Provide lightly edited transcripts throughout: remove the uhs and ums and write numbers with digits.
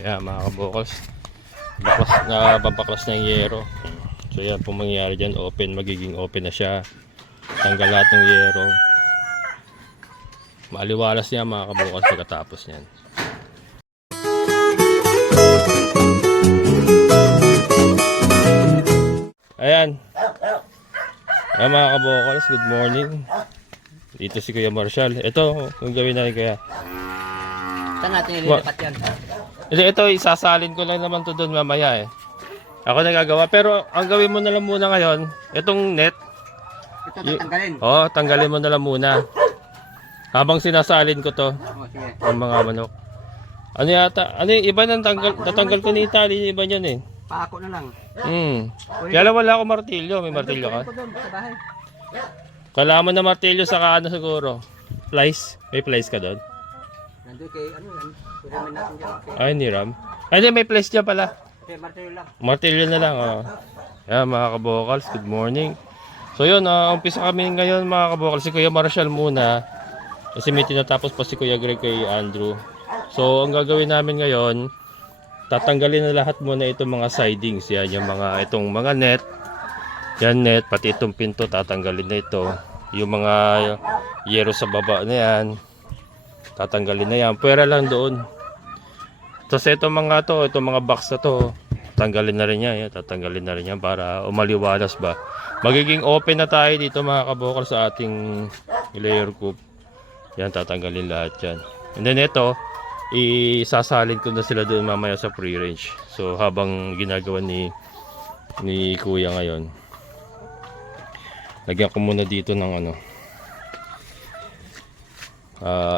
Kaya mga kabokals, babaklas na yung yero. So yan po mangyayari dyan, magiging open na siya. Tanggal lahat ng yero. Maaliwalas niya mga kabokals pagkatapos niyan. Ayan. Ayan mga kabokals, good morning. Dito si Kuya Marshall. Ito, kung gawin natin kaya. Saan natin ililipat yan? Ito, isasalin ko lang naman to doon mamaya eh. Ako nagagawa. Pero ang gawin mo na lang muna ngayon, itong net. Ito tatanggalin. Tanggalin mo na lang muna. Habang sinasalin ko to. Sige. Ang mga manok. Ano yata? Ano yung iba nang tatanggal ko ni Itali, iba niyan eh. Paako na lang. Kaya lang wala akong martilyo. May martilyo ka? Ito doon sa bahay. Kailangan mo na martilyo saka ano siguro. Plies? May plies ka doon? Nandun kay ano yan. Piramin natin dyan. Okay. Ay, hindi ram. Ay, hindi, may plies dyan pala. Okay, martilyo lang. Martilyo na lang, oh. Yan, mga kabokals, good morning. So yun, umpisa kami ngayon mga kabokals. Si Kuya Marshall muna. Kasi may tinatapos pa si Kuya Greg kay Andrew. So, ang gagawin namin ngayon, tatanggalin na lahat muna itong mga sidings. Yan, yung mga, itong mga net. Yan net, pati itong pinto, tatanggalin na ito. Yung mga yero sa baba na yan, tatanggalin na yan. Pwera lang doon. Tapos itong mga to, itong mga box na to, tanggalin na rin yan. Tatanggalin na rin yan para umaliwalas ba. Magiging open na tayo dito mga kabokal sa ating layer coop. Yan, tatanggalin lahat yan. And then ito, isasalin ko na sila doon mamaya sa free range. So habang ginagawa ni Kuya ngayon, lagyan ko muna dito ng ano.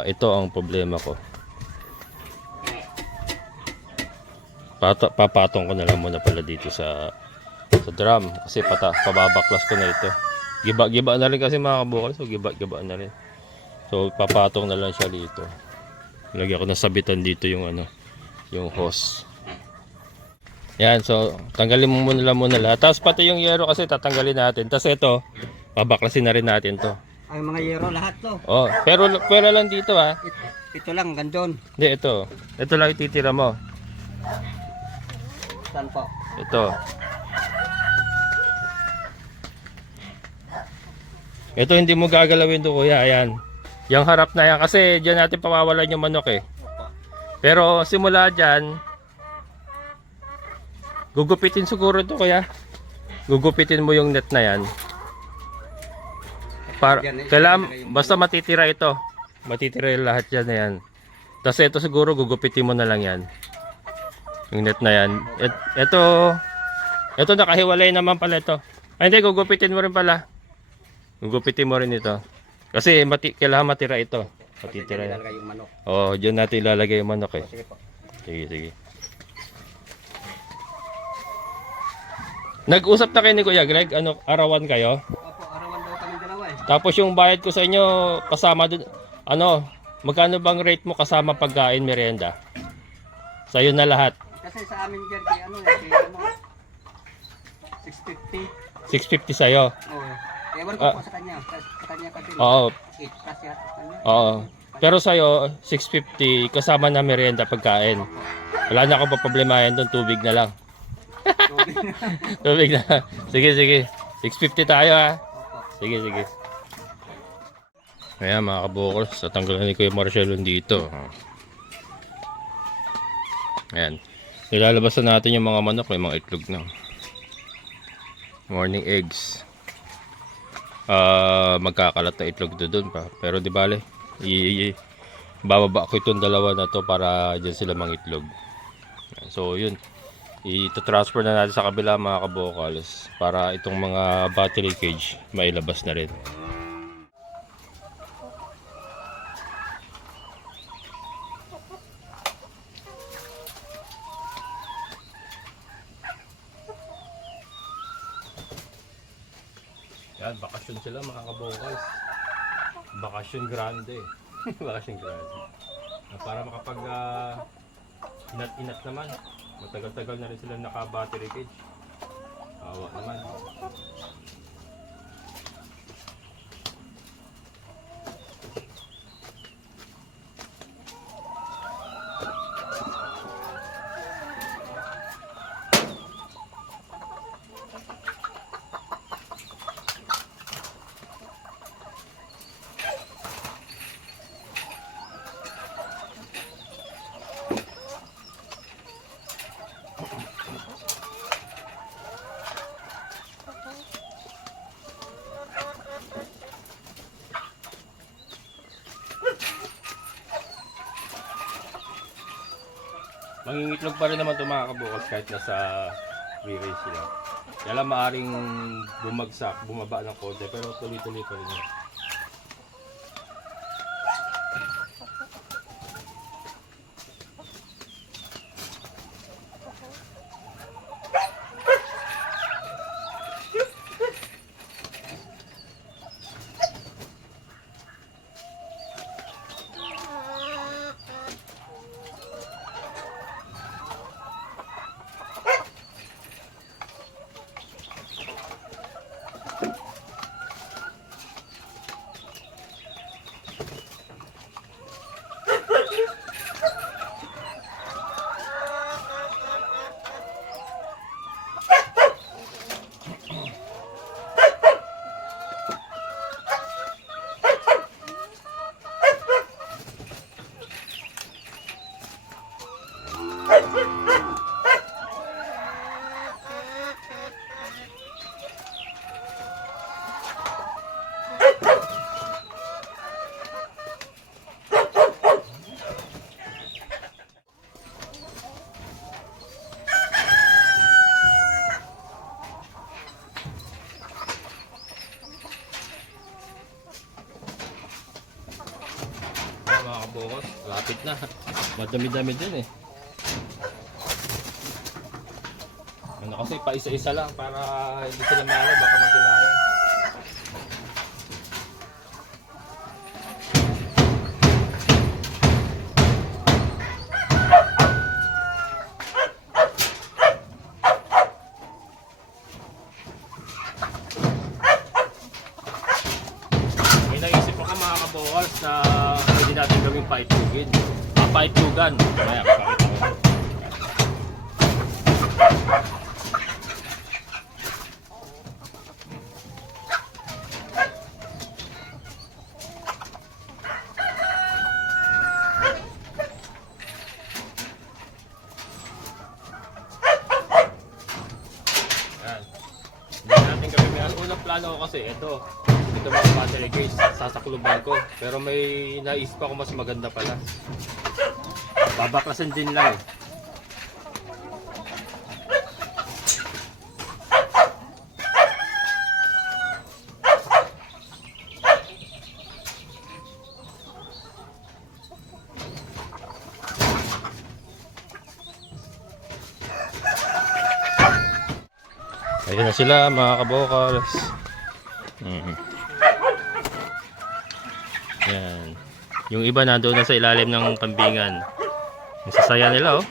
Ito ang problema ko. Papatong ko na lang muna pala dito sa drum kasi pababaklas ko na ito. Giba na rin kasi mga kabukal, so giba na rin. So papatong na lang siya dito. Lagyan ko na sabitan dito yung ano, yung hose. Yan, so tanggalin mo muna lahat. Tapos pati yung yero kasi tatanggalin natin. Tapos ito, babaklasin na rin natin to. Ay mga yero lahat to. Oh, pero lang dito ha. Ito lang, gandun. Hindi, ito. Ito lang ititira mo. Saan po? Ito. Ito hindi mo gagalawin to kuya. Ayan. Yung harap na yan. Kasi dyan natin pawawalan yung manok eh. Pero simula dyan, gugupitin siguro ito kuya. Gugupitin mo yung net na yan. Kailangan, basta matitira ito. Matitira lahat yan na yan. Tapos ito siguro gugupitin mo na lang yan. Yung net na yan. Ito nakahiwalay naman pala ito. Ay hindi, gugupitin mo rin pala. Gugupitin mo rin ito. Kasi kailangan matira ito. Matitira yan. Ilalagay yung manok. Oo, dyan natin ilalagay yung manok eh. Sige po. Sige. Nag-usap na kayo ni Kuya Greg? Ano, arawan kayo? Opo, arawan daw kami dalawa eh. Tapos yung bayad ko sa inyo, kasama dun, ano, magkano bang rate mo kasama pagkain, merienda? Sa'yo na lahat. Kasi sa amin dyan, kay ano, 650. 650 sa'yo. Oo. Ewan ko po sa kanya. Sa kanya kasi. Oo. 8 plus yata sa kanya. Oo. Pero sa'yo, 650 kasama na merienda pagkain. Wala na akong paproblemahin doon, tubig na lang. Tubig na. Sige. 650 tayo ha. Sige. Ayan mga kabukol, sa tanggalan ni Kuya Marshall dito. Ayan. Nilalabas na natin yung mga manok, may mga itlog na. Morning eggs. Magkakalat na itlog doon pa. Pero di bale, bababa ko itong dalawa na to para dyan sila mangitlog. So yun, ito-transfer na natin sa kabila mga kabokals para itong mga battery cage mailabas na rin. Yan, bakasyon sila mga kabokals. Bakasyon grande. Bakasyon grande. Para makapag inat-inat naman. Matagal-tagal na rin sila naka-battery cage. Awa naman. mangingitlog pa rin naman ito mga kabukals kahit nasa free-range sila. Kaya lang maaaring bumagsak, bumaba ng konti pero tuloy-tuloy pa rin yan. Mga kabukals, lapit na. Madami-dami din eh. Ano kasi pa isa-isa lang para hindi sila malo, baka magkilayan. May naisip ako mga kabukals na pwede natin gawing paitugin. Paitugan. Kaya pakita ko. Yan. Hindi natin gawin. Ang unang plano ko kasi ito mga battery case, sasakluban ko. Pero may naisip ako mas maganda pala. Babaklasin din lang eh. Ayun na sila mga kabukals. Yan. Yung iba nandoon na sa ilalim ng kambingan. Ang sasaya nila oh.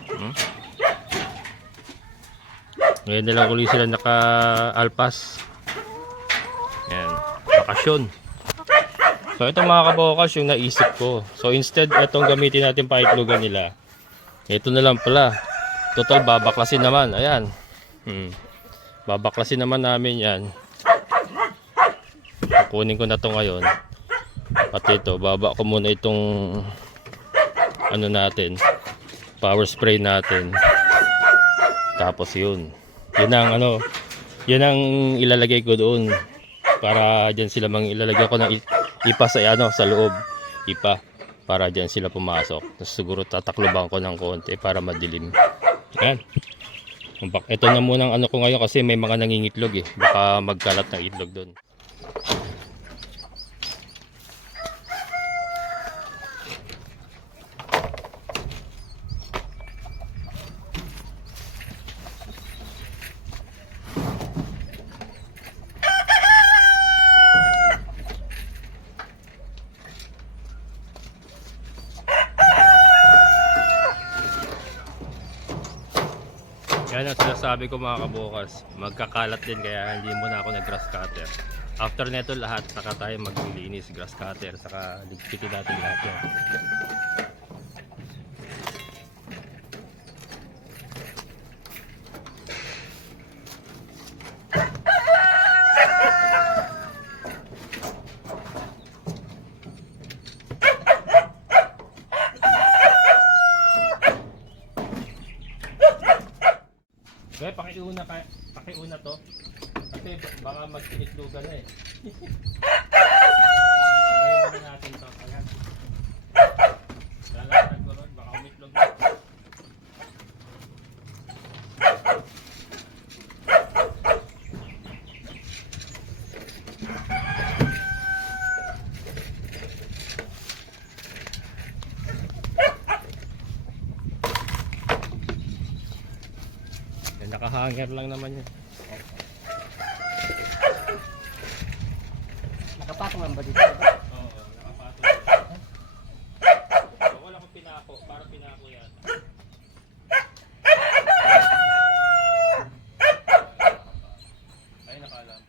Ngayon nila uli sila naka-alpas. Yan. Bakasyon. So ito mga kabukals yung naisip ko. So instead itong gamitin natin paitlugan nila. Ito na lang pala. Total babaklasin naman. Ayan. Babaklasin naman namin yan. Kunin ko na to ngayon. Pati ito, baba ko muna itong ano natin, power spray natin. Tapos yun ang ano, yun ang ilalagay ko doon para diyan sila ilalagay ko ng ipa sa ano sa loob, ipa para diyan sila pumasok. Tapos siguro tatakluban ko ng konti para madilim. Yan. Ito na muna ang ano ko ngayon kasi may mga nangingitlog eh. Baka magkalat ng itlog doon. Yan ang sinasabi ko mga kabukals, magkakalat din kaya hindi muna ako nag-grass cutter. After neto lahat, saka tayo maglilinis, grass cutter, saka ligpitin natin lahat yan. Kaya pakiuna to kasi baka mag-itlugan na eh. Gawin natin to. Ayan. Lalakad ko ron, baka umitlog na. Naka-hanger lang naman yun. Nakapatong lang ba dito? Diba? Oo, nakapatong. Wala akong pinako, para pinako yan. Ay, nakalam.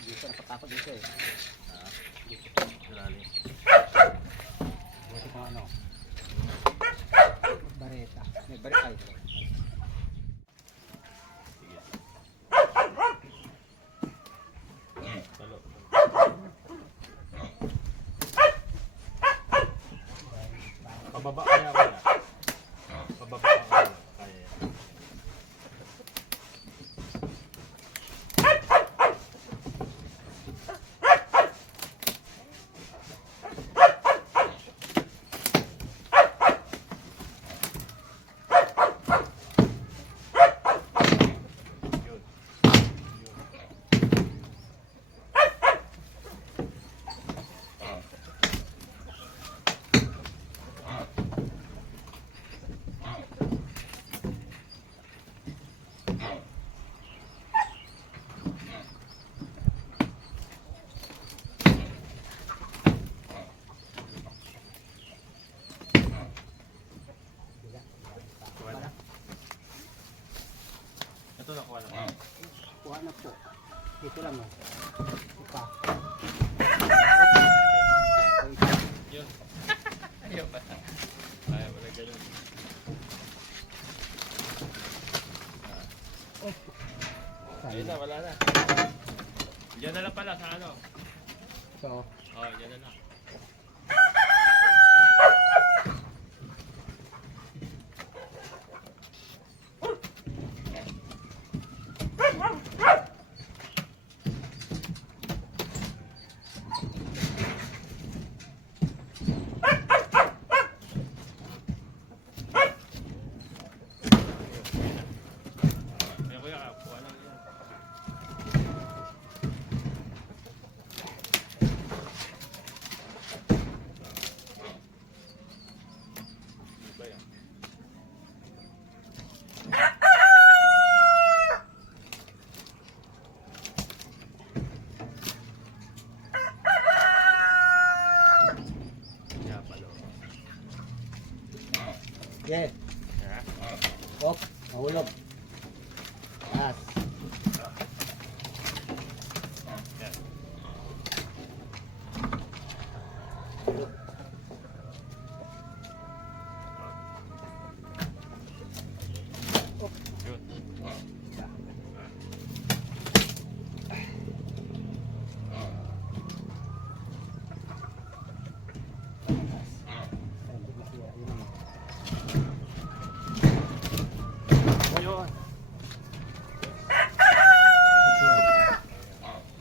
Dito nakapako dito eh. Lalim. Buti kung ano. Bareta. May bareta ito. Talo. Pababa kaya ako na. Pababa ako na. Kaya yan. Yun. Kuha na. Ito na, kuha na. Kuha na po. Dito lang oh. Ipa. Yun. Ayaw pa. Ayaw pa na ganun. Ayun na, wala na. Diyan na lang pala sa ano. So, Oh, diyan na lang. Ay, kuya, kuha lang yun. Ano ba yan? Kaya pala. yes. Op, mahulog. Yes. Yan. Yun. Ayun.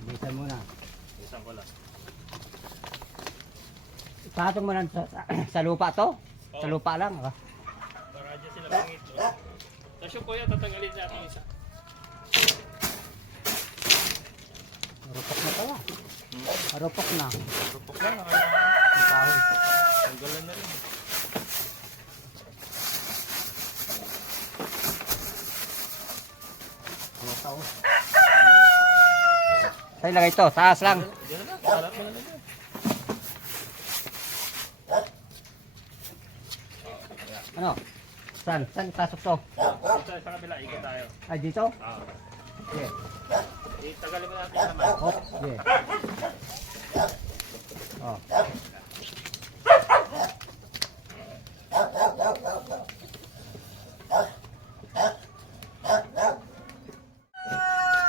Bilisan muna. Isang ko lang. Patong mo lang sa lupa to? Sa Oo. lupa lang. Ah. Para dyan sila pangit. Tapos yung kuya, tatanggalin natin isa. Marupok na to ah. Marupok na. Rupok na, nakailangan. Ang kahoy. Tanggalan na rin. Ano to? Sa'yo lagay to. Taas lang. Diyan na lang, kalat mo na lang dyan. Ano? Saan? Saan pasok to? Dito sa kabila, ikot tayo. Ay, dito? Ah. Yeah. Tagalin mo natin naman. Oh, yeah. Oh.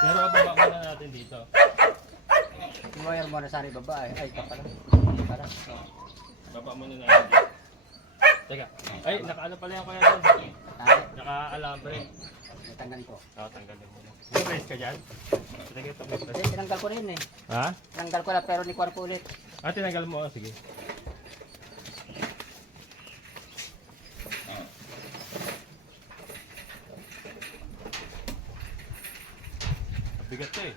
Pero baba muna natin dito. Lawyer mo na sa baba eh. Ay, ito pala. Para. Baba muna natin dito. Teka. Ay, nakaano pala yung kuya doon. Tayo. Naka-alambre. Natanggalin ko. Tanggalin mo na. May press ka dyan? Sige, ito may press. Kasi tinanggal ko rin eh. Ha? Tinanggal ko na pero ni ko ulit. Ah, tinanggal mo. Oh, sige. Bigat to eh.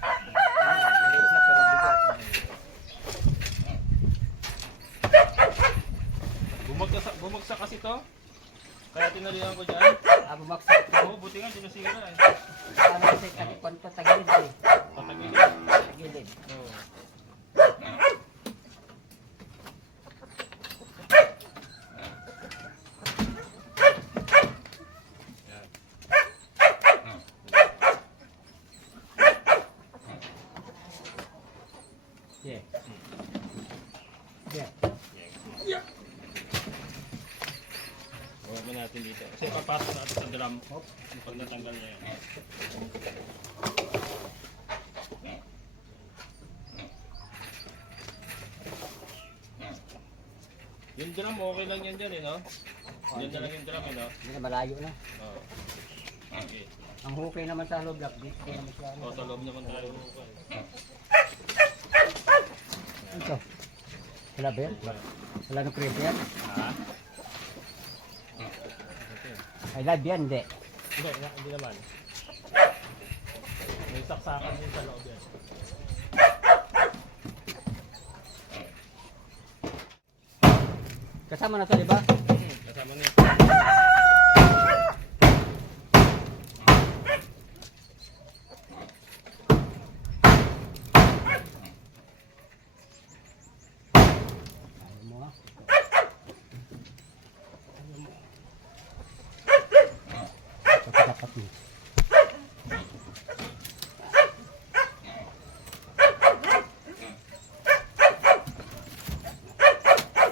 Maliit na pero bigat. Bumagsak kasi to. Kaya tinalihan ko dyan. Bumagsak. Oo, buti nga, di nasira eh. Ano kasi katipan to, tagilid eh. Patagilid. Tagilid. Oo. Yan. Yeah. Yeah. Huwag mo natin dito. Kasi papasok natin sa drum. Pag natanggal niya yan. Yung drum, okay lang yan dyan eh, no? Yan na lang yung drum eh, no? Hindi na malayo na. Oo. Okay. Ang hukay naman sa loob, dito naman siya. O, sa loob naman tayo. Ito. Wala ba yan? Wala nang pressure yan? Ha? Ay, live yan, hindi. Hindi naman. May saksakan din sa loob yan. Kasama na to, di ba? Kasama niya. Ayaw mo ha. Ito dapat mo.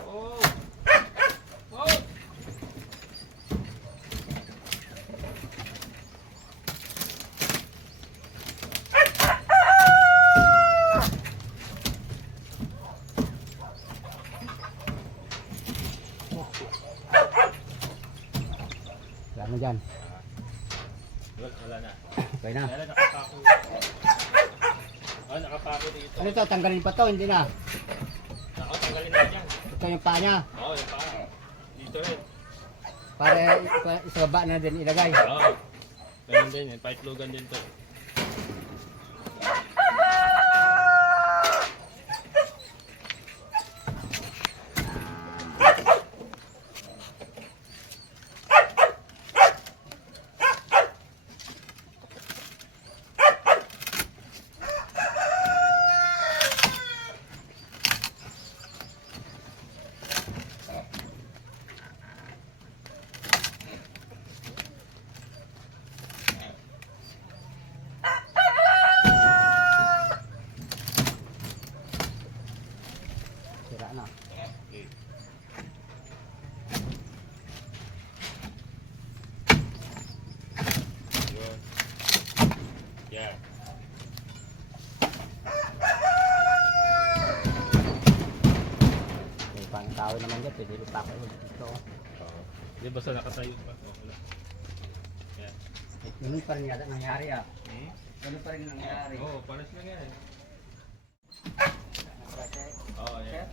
Oh! Oh! Wala na dyan. Wala na. Okay na. Kaya nakapako. Oh, nakapako dito. Ano to? Tanggalin pa to, hindi na. Ako, tanggalin na dyan. Ito yung paa niya. Oo, yung paa. Dito rin. Para sa baba na din ilagay. Oo. Ganun din, yung paitlugan din to. Sira na. Okay. Yun. Yeah. May pang tao naman dyan, pwede pa ako dito. Oo. Hindi basta nakatayo pa. Okay lang. Yeah. Ganun pa rin yata nangyari ah. Hmm? Ganun pa rin nangyari. Oo, pares lang yan. Oo, yan.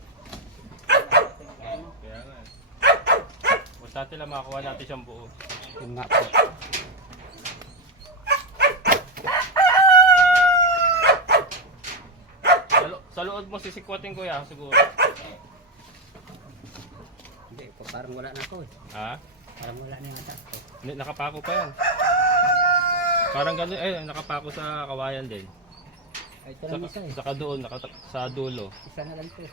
Kaya nga eh. Basta sila makakuha natin siyang buo. Yung nga po. Sa loob mo sisikwatin ko yan siguro. Hindi, parang wala na ako eh. Ha? Parang wala na yung atak ko. Hindi, nakapako pa yan. Parang gano'n, nakapako sa kawayan din. Ay, ito lang isa eh. Saka doon, sa dulo. Isa na lang ito eh.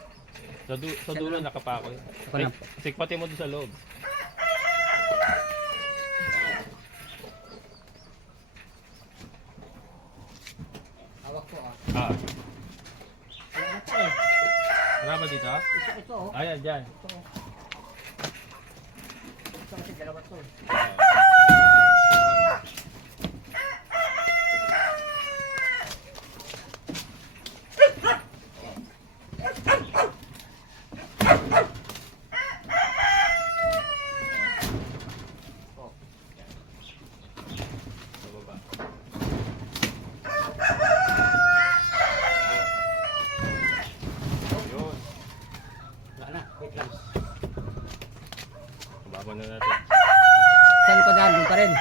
Sa dulo nakapako yan. Ako na. Sikwatin mo doon sa loob. Hawak ko ah. Ah, Wala na ito eh. wala ba dito? Ito oh. Ayan, dyan. Ito oh. Ito kasi dalawa to eh. Oh. Sa baba. Yun. Wala na. Wait lang. Baba mo na natin. Saan ko na? Doon pa rin.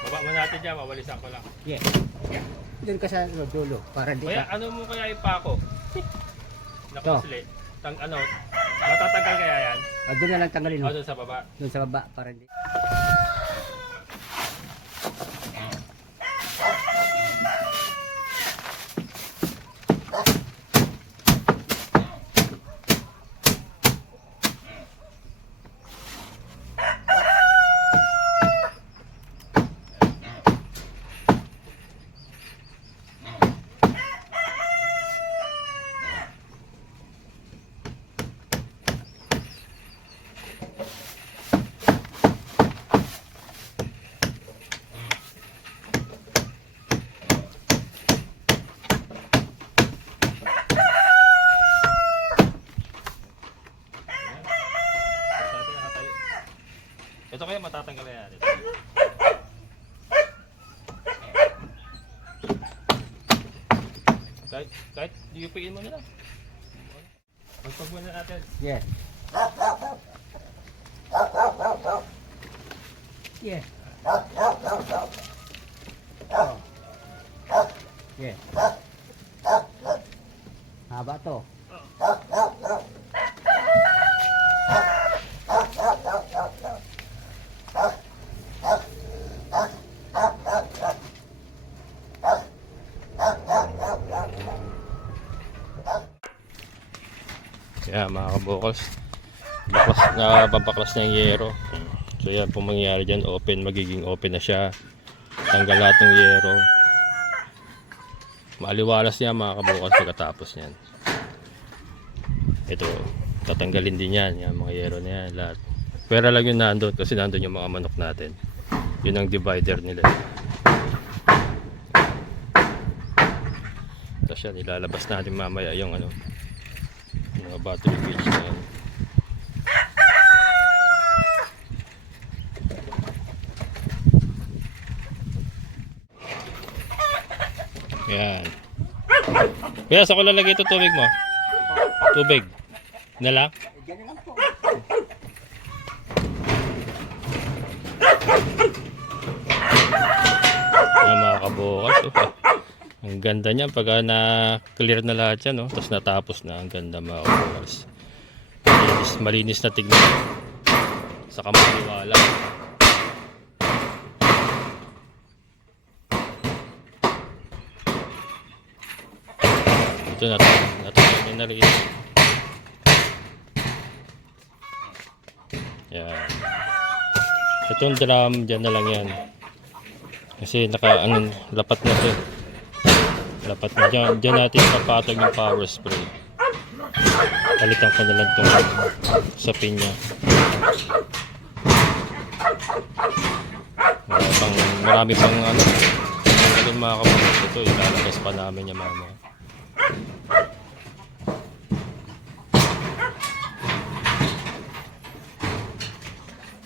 Baba mo natin dyan, mawalisan ko lang. Yeah. Doon ka sa dulo. Para di Kaya ka. ano mo kaya yung pako? Nakasli. Matatanggal kaya yan? Doon na lang tanggalin. Oh, doon sa baba. Doon sa baba para hindi. Ito kaya matatanggal na yan. Kahit diupiin mo na lang. Magpagbuhan na natin. Yeah. Yeah. Oh. Yeah. Haba to. Kaya mga kabokals, babaklas na yung yero. So yan po mangyayari dyan, magiging open na siya. Tanggal lahat ng yero. Maaliwalas niya mga kabokals pagkatapos niyan. Ito, tatanggalin din yan, yung mga yero na yan, lahat. Pera lang yung nandun kasi nandun yung mga manok natin. Yun ang divider nila. Tapos yan, ilalabas natin mamaya yung ano, mga battery gauge na yan. Yan. Kaya sa ko lalagay ito tubig mo. Tubig. Na lang? Diyan lang po. Yan mga kabukas. Ang ganda niyan pag na-clear na lahat yan. No? Tapos natapos na. Ang ganda mga kabukas. Malinis na tignan. Saka maliwala. Ito natapos na rin. Yan. Itong drum dyan na lang yan. Kasi lapat na ito. Lapat na dyan. Dyan natin papatag yung power spray. Palitan ko na lang itong sa pinya. Marami pang ano. Ang mga kapatid ito. Ilalabas pa namin yung mama.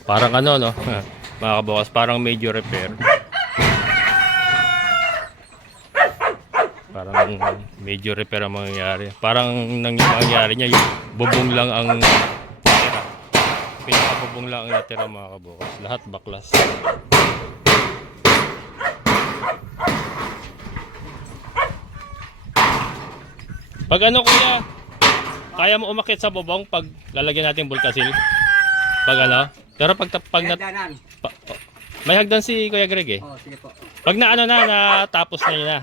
Parang ano no, mga kabukas, parang major repair. Parang major repair ang mangyayari. Parang nangyayari niya, yung bubong lang ang natira. Pinakabubong lang ang natira mga kabukas. Lahat baklas. Pag ano kuya, kaya mo umakyat sa bubong pag lalagyan natin bulkasil? Pag ano? Pero pag Hagdanan. may hagdan si Kuya Greg eh. Oh, sige po. Pag natapos na yun na.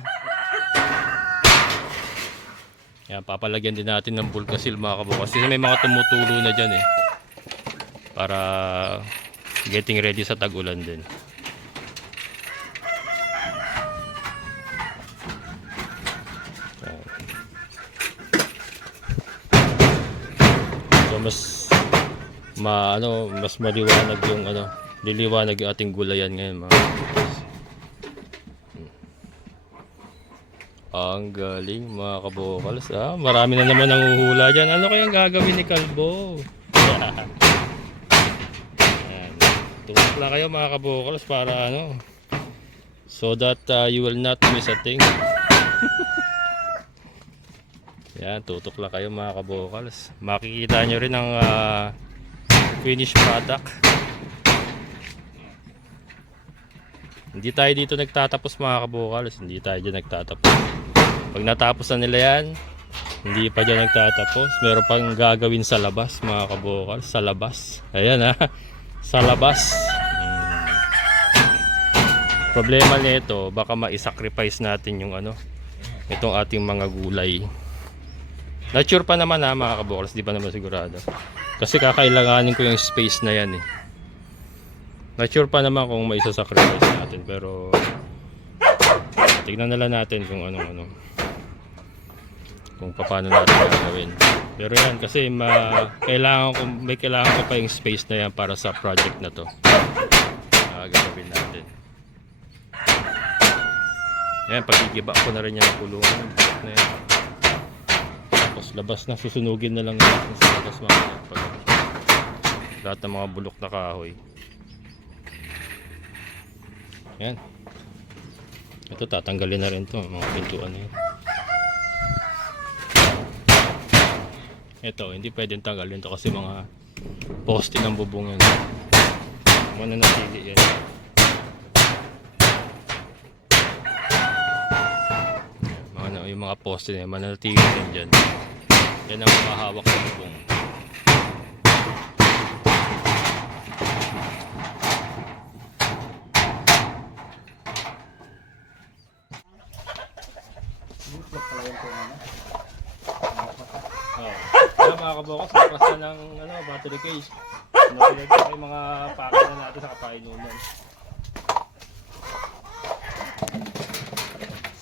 Yan, papalagyan din natin ng bulkasil mga kabukas. Kasi may mga tumutulo na dyan eh. Para getting ready sa tag-ulan din. Yan. So mas maliwanag yung liliwanag yung ating gulayan ngayon mga kabukas. Ang galing mga kabokals. Marami na naman nanguhula dyan. Ano kayang gagawin ni Kalbo? Ayan. Tumak lang kayo mga kabokals para so that you will not miss a thing. Yan, tutok lang kayo mga kabokals. Makikita nyo rin ang finished product. Hindi tayo dito nagtatapos mga kabokals. Hindi tayo dyan nagtatapos. Pag natapos na nila yan, Hindi pa dyan nagtatapos. Meron pang gagawin sa labas, mga kabokal. Sa labas. Ayan ha. Sa labas. Problema nito, baka ma-sacrifice natin yung ano, itong ating mga gulay. Not sure pa naman ha, mga kabokals. Di pa naman sigurado. Kasi kakailanganin ko yung space na yan eh. Not sure pa naman kung ma-sacrifice natin. Pero tignan na lang natin kung anong kung paano natin gagawin. Pero yan kasi kailangan ko pa yung space na yan para sa project na to. Gagawin natin. Yan, pagigiba ko na rin yan ng kulungan. Na yan. Tapos labas na, susunugin na lang natin sa labas mamaya. Lahat ng mga bulok na kahoy. Yan. Ito tatanggalin na rin to, mga pintuan na yan. Ito, hindi pwedeng tanggalin to kasi mga poste ng bubong yan. Mananatili yan. Yung mga poste na yan, mananatili yan dyan. Yan ang mahawak ng bubong. Kaya mga kabokas, napas na ng battery case. Napilag ko yung mga pake na natin sa kapainuman.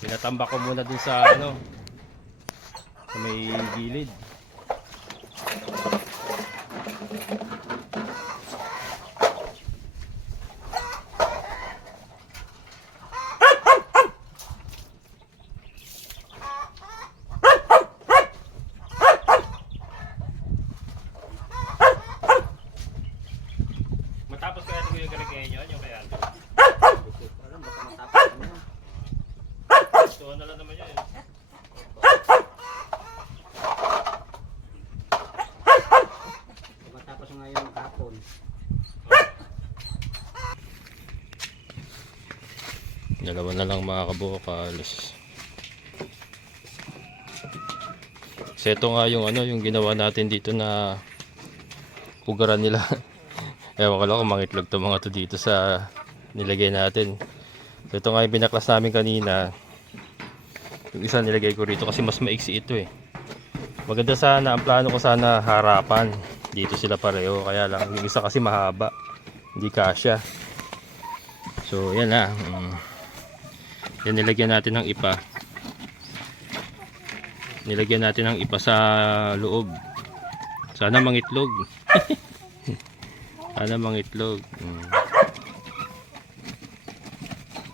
Sinatambak ko muna dun sa sa may gilid. Matapos kaya ito yung galigay nyo, yung kaya ito. Alam, baka matapos mo. So na lang naman yun. Matapos nga yung hapon. Dalawa na lang mga kabukalos. So ito nga yung yung ginawa natin dito na pugaran nila. Ewan ko lang kung mangitlog to mga to dito sa nilagay natin. So ito nga yung binaklas namin kanina. Yung isa nilagay ko rito kasi mas maiksi ito eh. Maganda sana, ang plano ko sana harapan. Dito sila pareho, kaya lang yung isa kasi mahaba. Hindi kasya. So yan na. Yan nilagyan natin ng ipa. Nilagyan natin ng ipa sa loob. Sana mangitlog. Sana mangitlog.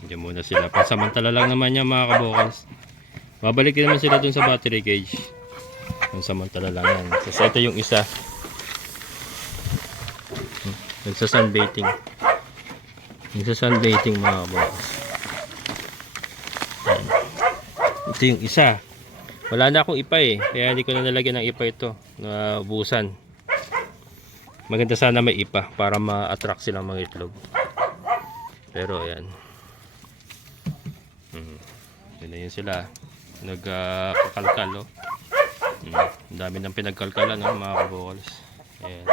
Diyan muna sila. Pansamantala lang naman yan mga kabokals. Babalik naman sila dun sa battery cage. Pansamantala lang yan. So ito yung isa. Nagsa-sunbathing. Nagsa-sunbathing mga kabokals. Ito yung isa. Wala na akong ipa eh. Kaya hindi ko na nalagyan ng ipa ito. Na busan. Maganda sana may ipa para ma-attract silang mga itlog. Pero ayan. Yun na yun sila. Nagkakalkal oh. Ang dami ng pinagkalkalan mga kabokals. Ayan.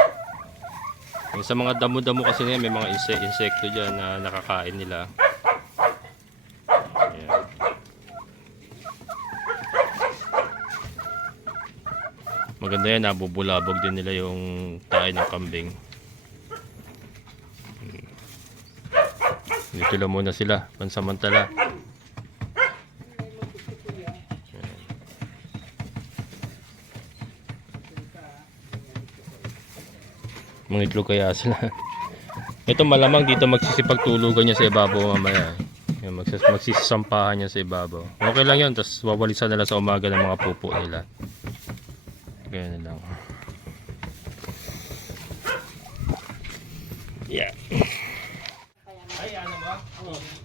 Yung sa mga damo-damo kasi ngayon may mga insekto dyan na nakakain nila. Ayan. Maganda yan, nabubulabog din nila yung tae ng kambing. Dito lang muna sila, pansamantala. Mga itlog kaya sila. Ito malamang dito magsisipagtulugan niya sa ibabaw mamaya. Magsisampahan niya sa ibabaw. Okay lang yun, tapos wawalisan nila sa umaga ng mga pupo nila. Ganyan lang. Yeah. Ay, ano ba?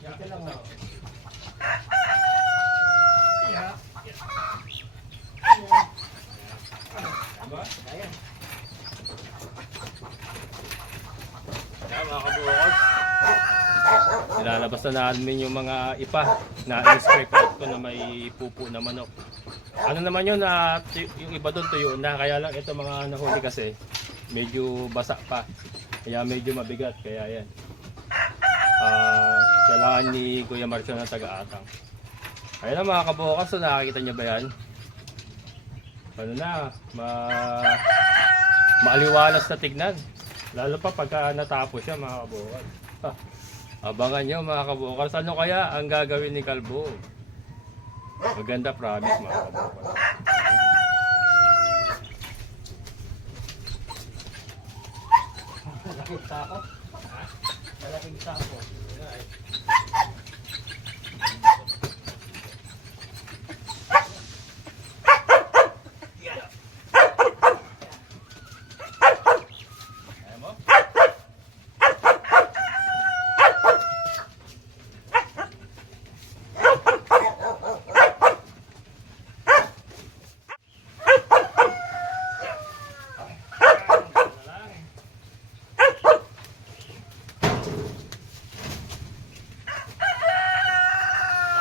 Ito lang ha. Yeah. Diba? Ayan. Ayan mga kabukas. Nilalabas na namin yung mga ipa na in-scrape out ko na may pupo na manok. Ano naman yun na yung iba doon tuyo na. Kaya lang ito mga nahuli kasi medyo basa pa. Kaya medyo mabigat. Kaya yan. Kailangan ni Kuya Marcio ng taga-atang. Kaya na mga kabukas, so nakakita niyo ba yan? Ano na, maaliwalas na tignan. Lalo pa pagka natapos siya mga kabukas. Abangan niyo mga kabukas, ano kaya ang gagawin ni Kalbo? Maganda promise mga kabukas. Malaking sako. Malaking sako.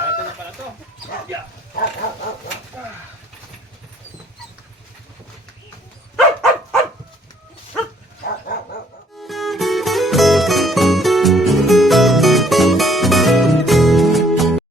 Ito na pala to. Yeah.